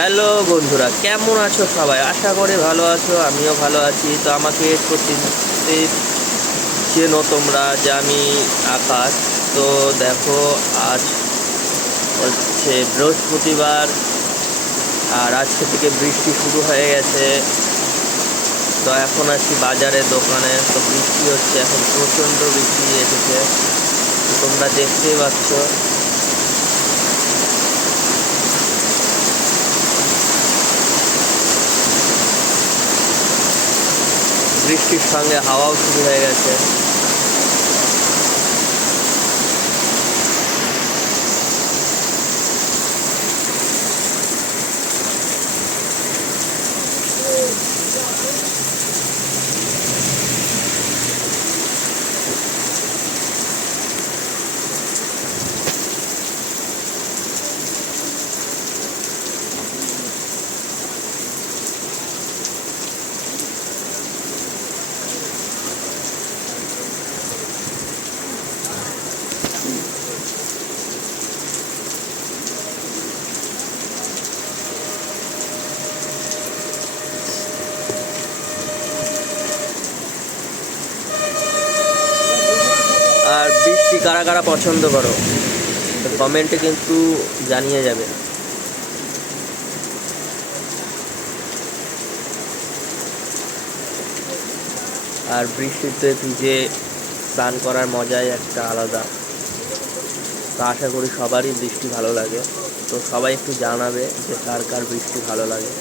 Hello বন্ধুরা, কেমন আছো সবাই? আশা করি ভালো আছো, আমিও ভালো আছি। তো আমাকে প্রতিদিন চেনো তোমরা যে আমি আকাশ। তো দেখো, আজ হচ্ছে বৃহস্পতিবার আর আজকে থেকে বৃষ্টি শুরু হয়ে গেছে। তো এখন আছি বাজারের দোকানে। তো বৃষ্টি হচ্ছে, এখন প্রচণ্ড বৃষ্টি এসেছে, তো তোমরা দেখতেই পাচ্ছ। বৃষ্টির সঙ্গে হাওয়াও শুরু হয়ে গেছে। আর বৃষ্টি কারা কারা পছন্দ করো, কমেন্টে কিন্তু জানিয়ে যাবে। আর বৃষ্টিতে ভিজে স্নান করার মজাই একটা আলাদা। তো আশা করি সবারই বৃষ্টি ভালো লাগে। তো সবাই একটু জানাবে যে কার কার বৃষ্টি ভালো লাগে।